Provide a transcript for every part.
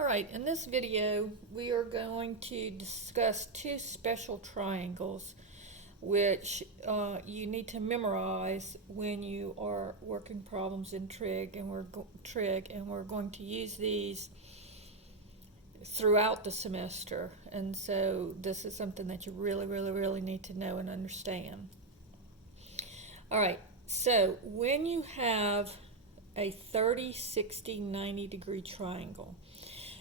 Alright, in this video we are going to discuss two special triangles which you need to memorize when you are working problems in Trig, and we're going to use these throughout the semester, and so this is something that you really need to know and understand. Alright, so when you have a 30, 60, 90 degree triangle.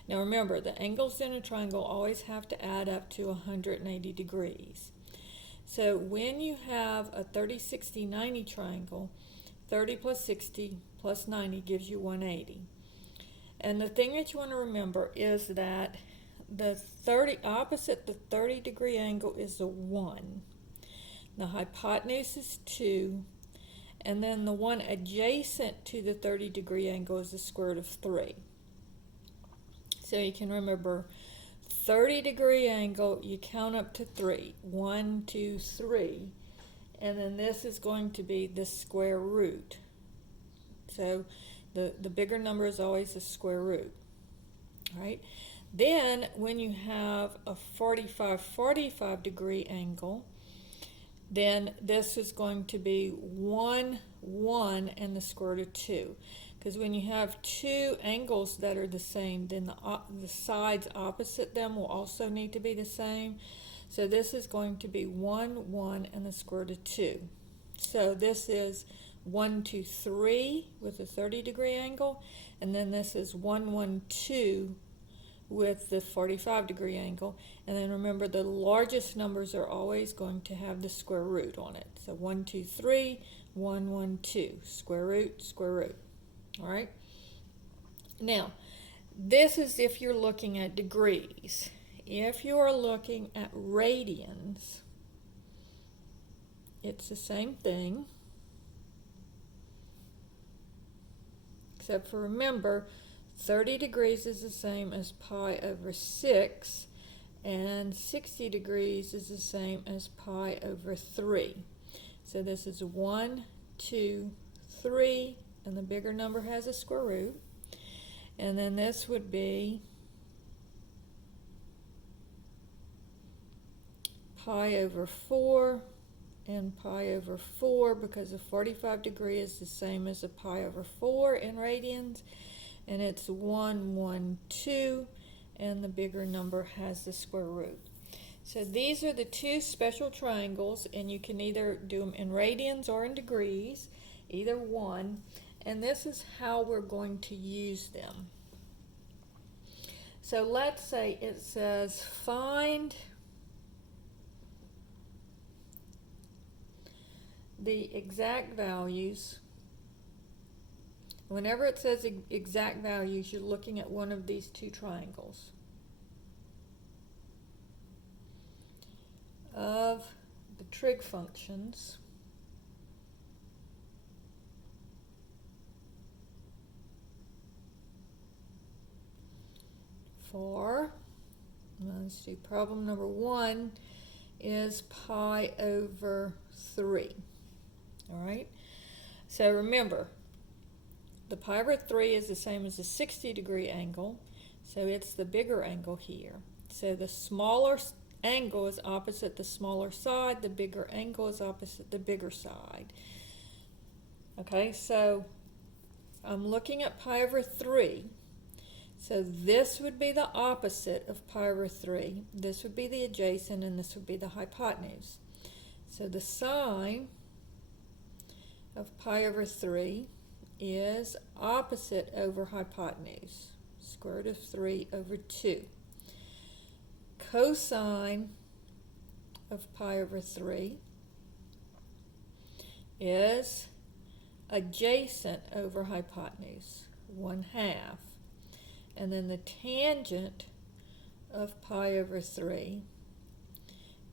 Now remember, the angles in a triangle always have to add up to 180 degrees. So when you have a 30, 60, 90 triangle, 30 plus 60 plus 90 gives you 180. And the thing that you want to remember is that the 30 opposite the 30 degree angle is a 1. The hypotenuse is 2. And then the one adjacent to the 30 degree angle is the square root of 3. So you can remember 30 degree angle, you count up to 3. 1, 2, 3. And then this is going to be the square root. So the bigger number is always the square root. All right. Then when you have a 45 degree angle, then this is going to be 1, 1, and the square root of 2. Because when you have two angles that are the same, then the sides opposite them will also need to be the same. So this is going to be 1, 1, and the square root of 2. So this is 1, 2, 3 with a 30 degree angle, and then this is 1, 1, 2 with the 45 degree angle. And then remember, the largest numbers are always going to have the square root on it. So 1, 2, 3, 1, 1, 2, square root, square root. All right. Now, this is if you're looking at degrees. If you are looking at radians, it's the same thing, except for remember, 30 degrees is the same as pi over 6, and 60 degrees is the same as pi over 3. So this is 1, 2, 3, and the bigger number has a square root. And then this would be pi over 4 and pi over 4, because a 45 degree is the same as a pi over 4 in radians. And it's 1, 1, 2, and the bigger number has the square root. So these are the two special triangles, and you can either do them in radians or in degrees, either one. And this is how we're going to use them. So let's say it says find the exact values. Whenever it says exact values, you're looking at one of these two triangles of the trig functions for, let's do problem number 1 is pi over 3. All right. So remember, the pi over 3 is the same as the 60 degree angle, so it's the bigger angle here. So the smaller angle is opposite the smaller side, the bigger angle is opposite the bigger side. Okay, so I'm looking at pi over 3. So this would be the opposite of pi over 3. This would be the adjacent, and this would be the hypotenuse. So the sine of pi over 3 is opposite over hypotenuse, square root of 3 over 2. Cosine of pi over 3 is adjacent over hypotenuse, 1/2. And then the tangent of pi over 3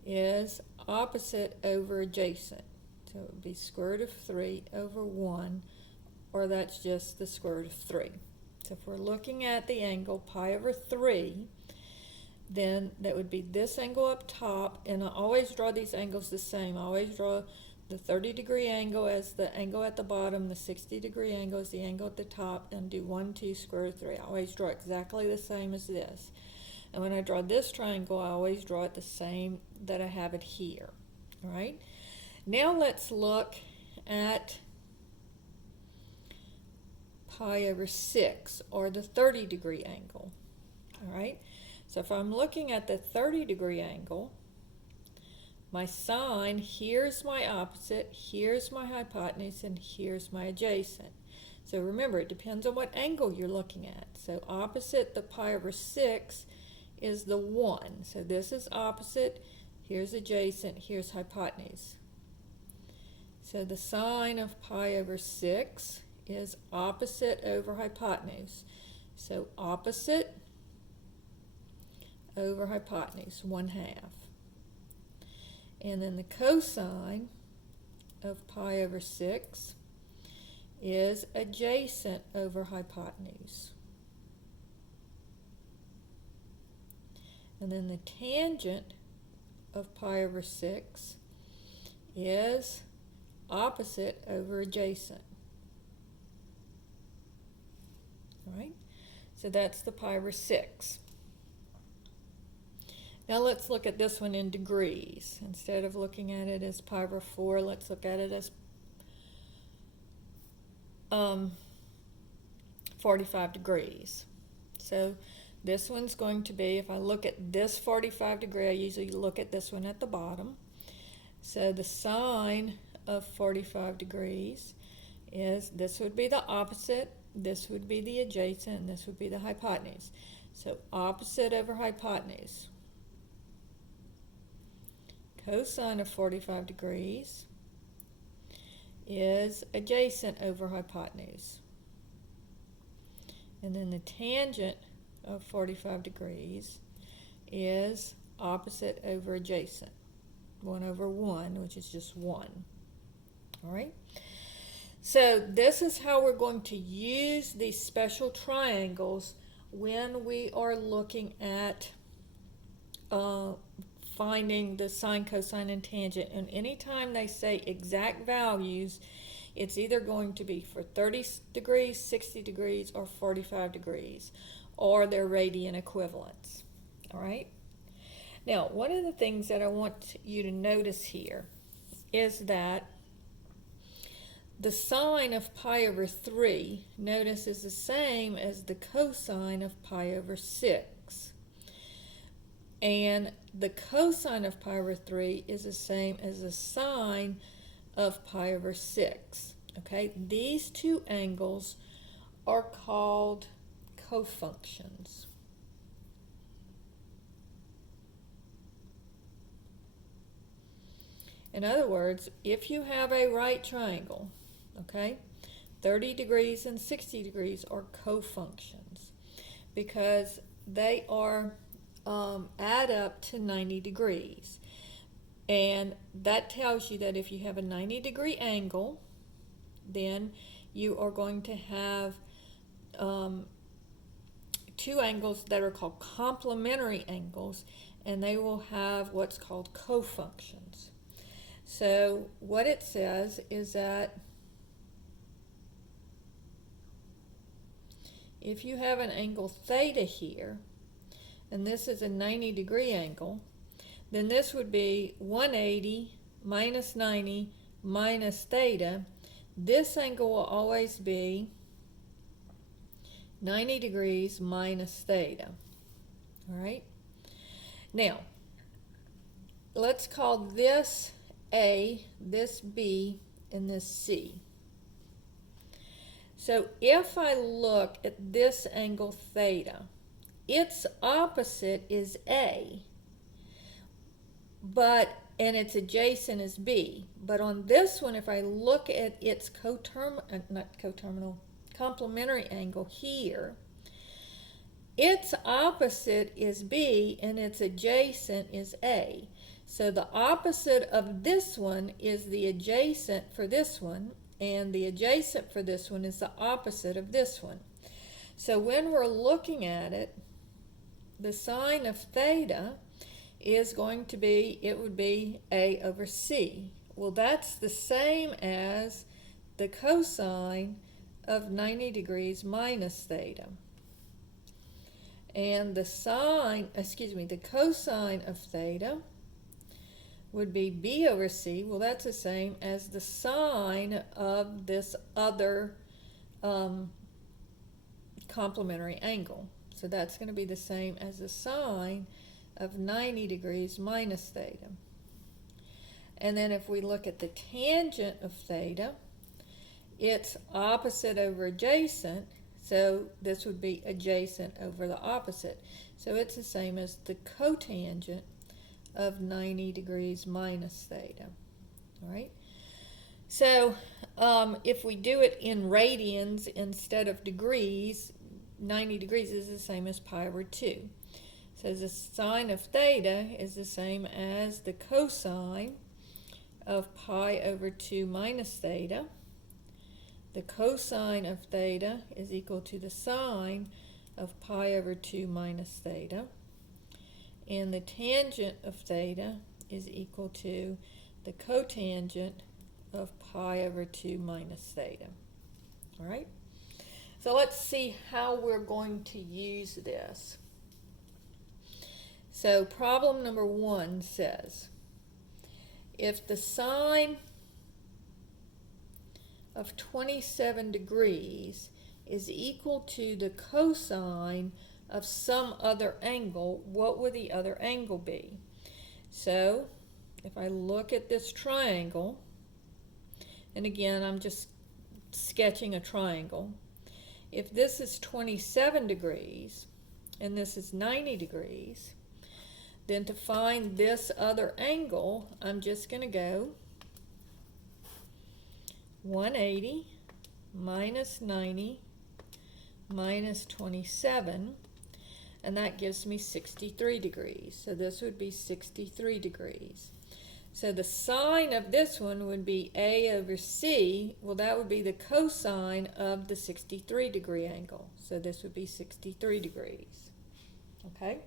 is opposite over adjacent. So it would be square root of 3 over 1, or that's just the square root of 3. So if we're looking at the angle pi over 3, then that would be this angle up top, and I always draw these angles the same. I always draw the 30-degree angle as the angle at the bottom, the 60-degree angle is the angle at the top, and do 1, 2, square root of 3. I always draw exactly the same as this. And when I draw this triangle, I always draw it the same that I have it here. All right? Now let's look at pi over 6, or the 30-degree angle. All right? So if I'm looking at the 30-degree angle, my sine, here's my opposite, here's my hypotenuse, and here's my adjacent. So remember, it depends on what angle you're looking at. So opposite the pi over 6 is the 1. So this is opposite, here's adjacent, here's hypotenuse. So the sine of pi over 6 is opposite over hypotenuse. So opposite over hypotenuse, 1/2. And then the cosine of pi over 6 is adjacent over hypotenuse. And then the tangent of pi over 6 is opposite over adjacent. All right? So that's the pi over 6. Now let's look at this one in degrees. Instead of looking at it as pi over 4, let's look at it as 45 degrees. So this one's going to be, if I look at this 45 degree, I usually look at this one at the bottom. So the sine of 45 degrees is, this would be the opposite, this would be the adjacent, and this would be the hypotenuse. So opposite over hypotenuse. Cosine of 45 degrees is adjacent over hypotenuse. And then the tangent of 45 degrees is opposite over adjacent. 1 over 1, which is just 1. All right? So this is how we're going to use these special triangles when we are looking at finding the sine, cosine, and tangent. And anytime they say exact values, it's either going to be for 30 degrees, 60 degrees, or 45 degrees, or their radian equivalents. All right? Now, one of the things that I want you to notice here is that the sine of pi over 3, notice, is the same as the cosine of pi over 6. And the cosine of pi over 3 is the same as the sine of pi over 6. Okay, these two angles are called cofunctions. In other words, if you have a right triangle, okay, 30 degrees and 60 degrees are cofunctions because they are add up to 90 degrees. And that tells you that if you have a 90-degree angle, then you are going to have two angles that are called complementary angles, and they will have what's called cofunctions. So what it says is that if you have an angle theta here, and this is a 90-degree angle, then this would be 180 minus 90 minus theta. This angle will always be 90 degrees minus theta. All right? Now, let's call this A, this B, and this C. So if I look at this angle theta, its opposite is A, and its adjacent is B. But on this one, if I look at its complementary angle here, its opposite is B and its adjacent is A. So the opposite of this one is the adjacent for this one, and the adjacent for this one is the opposite of this one. So when we're looking at it, the sine of theta is going to be, it would be A over C, well, that's the same as the cosine of 90 degrees minus theta. And the cosine of theta would be b over c. Well, that's the same as the sine of this other complementary angle. So that's going to be the same as the sine of 90 degrees minus theta. And then if we look at the tangent of theta, it's opposite over adjacent, so this would be adjacent over the opposite. So it's the same as the cotangent of 90 degrees minus theta. All right. So if we do it in radians instead of degrees, 90 degrees is the same as pi over 2. So the sine of theta is the same as the cosine of pi over 2 minus theta. The cosine of theta is equal to the sine of pi over 2 minus theta. And the tangent of theta is equal to the cotangent of pi over 2 minus theta. All right? So let's see how we're going to use this. So problem number 1 says, if the sine of 27 degrees is equal to the cosine of some other angle, what would the other angle be? So if I look at this triangle, and again I'm just sketching a triangle, if this is 27 degrees and this is 90 degrees, then to find this other angle, I'm just going to go 180 minus 90 minus 27, and that gives me 63 degrees. So this would be 63 degrees. So the sine of this one would be A over C. Well, that would be the cosine of the 63 degree angle. So this would be 63 degrees. Okay?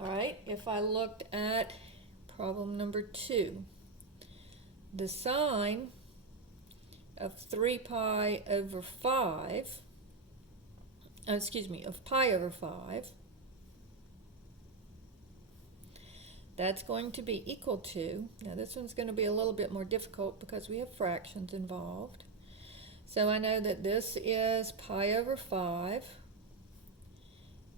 All right, if I looked at problem number 2, the sine of 3 pi over 5, of pi over 5, that's going to be equal to, now this one's going to be a little bit more difficult because we have fractions involved. So I know that this is pi over 5,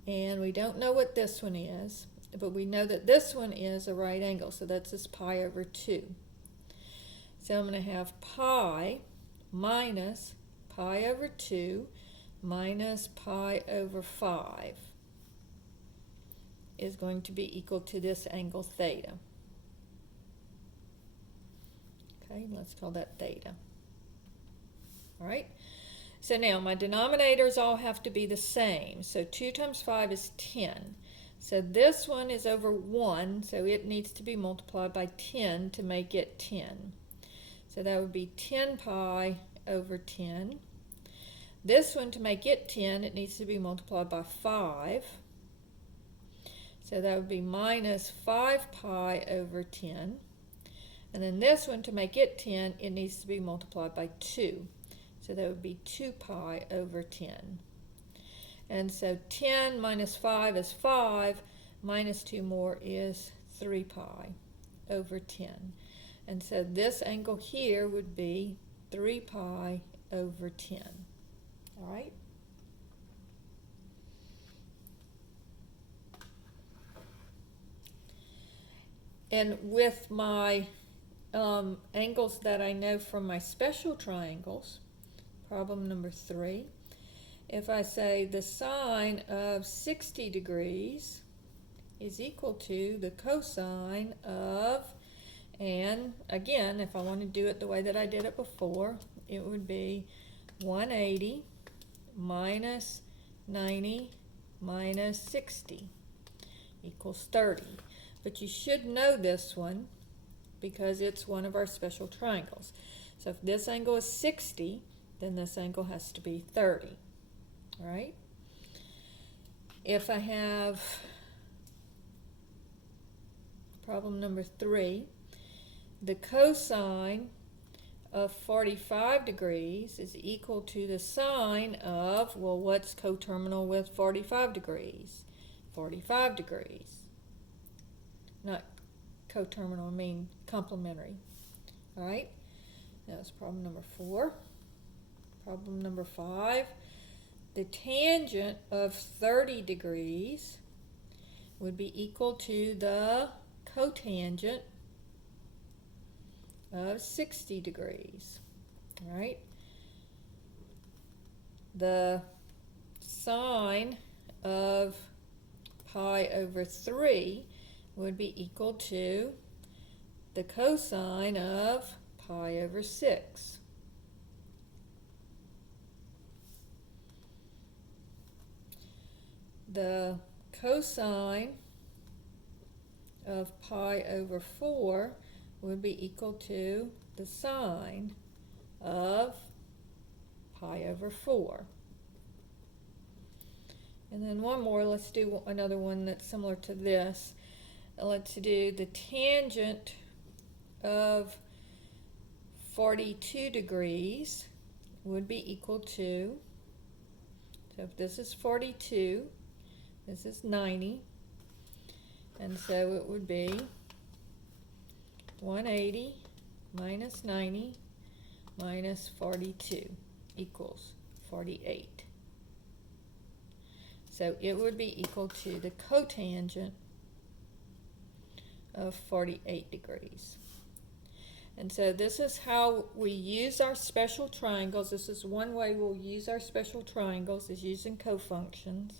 and we don't know what this one is, but we know that this one is a right angle, so that's this pi over 2. So I'm going to have pi minus pi over 2 minus pi over 5 is going to be equal to this angle theta. Okay, let's call that theta. All right. So now my denominators all have to be the same. So 2 times 5 is 10. So this one is over 1, so it needs to be multiplied by 10 to make it 10. So that would be 10 pi over 10. This one, to make it 10, it needs to be multiplied by 5. So that would be minus 5 pi over 10. And then this one, to make it 10, it needs to be multiplied by 2. So that would be 2 pi over 10. And so 10 minus 5 is 5, minus 2 more is 3 pi over 10. And so this angle here would be 3 pi over 10. All right? And with my angles that I know from my special triangles, problem number 3, if I say the sine of 60 degrees is equal to the cosine of, and again, if I want to do it the way that I did it before, it would be 180 minus 90 minus 60 equals 30. But you should know this one because it's one of our special triangles. So if this angle is 60, then this angle has to be 30. All right? If I have Problem number 3. The cosine of 45 degrees is equal to the sine of, well, what's coterminal with 45 degrees? 45 degrees. Not coterminal, I mean complementary. All right, that's problem number 4. Problem number 5. The tangent of 30 degrees would be equal to the cotangent of 60 degrees. All right. The sine of pi over 3 would be equal to the cosine of pi over 6. The cosine of pi over 4 would be equal to the sine of pi over 4. And then one more, let's do another one that's similar to this. Let's do the tangent of 42 degrees would be equal to, so if this is 42, this is 90, and so it would be 180 minus 90 minus 42 equals 48. So it would be equal to the cotangent of 48 degrees. And so this is how we use our special triangles. This is one way we'll use our special triangles, is using cofunctions.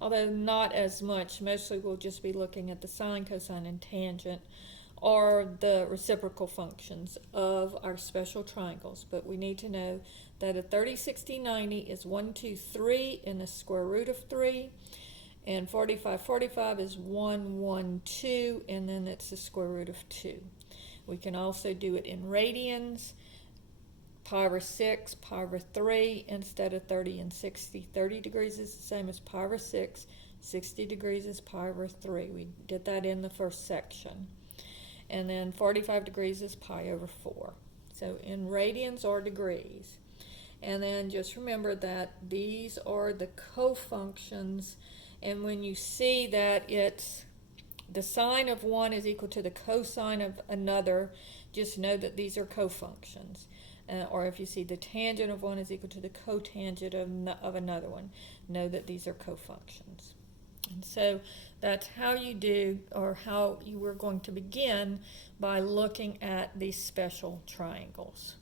Although not as much. Mostly we'll just be looking at the sine, cosine, and tangent, or the reciprocal functions of our special triangles. But we need to know that a 30, 60, 90 is 1, 2, 3 in the square root of 3. And 45, 45 is 1, 1, 2, and then it's the square root of 2. We can also do it in radians. Pi over 6, pi over 3 instead of 30 and 60. 30 degrees is the same as pi over 6. 60 degrees is pi over 3. We did that in the first section. And then 45 degrees is pi over 4. So in radians or degrees. And then just remember that these are the cofunctions. And when you see that it's the sine of one is equal to the cosine of another, just know that these are cofunctions. Or if you see the tangent of one is equal to the cotangent of another one, know that these are cofunctions. And so that's how you do, or how you were going to begin by looking at these special triangles.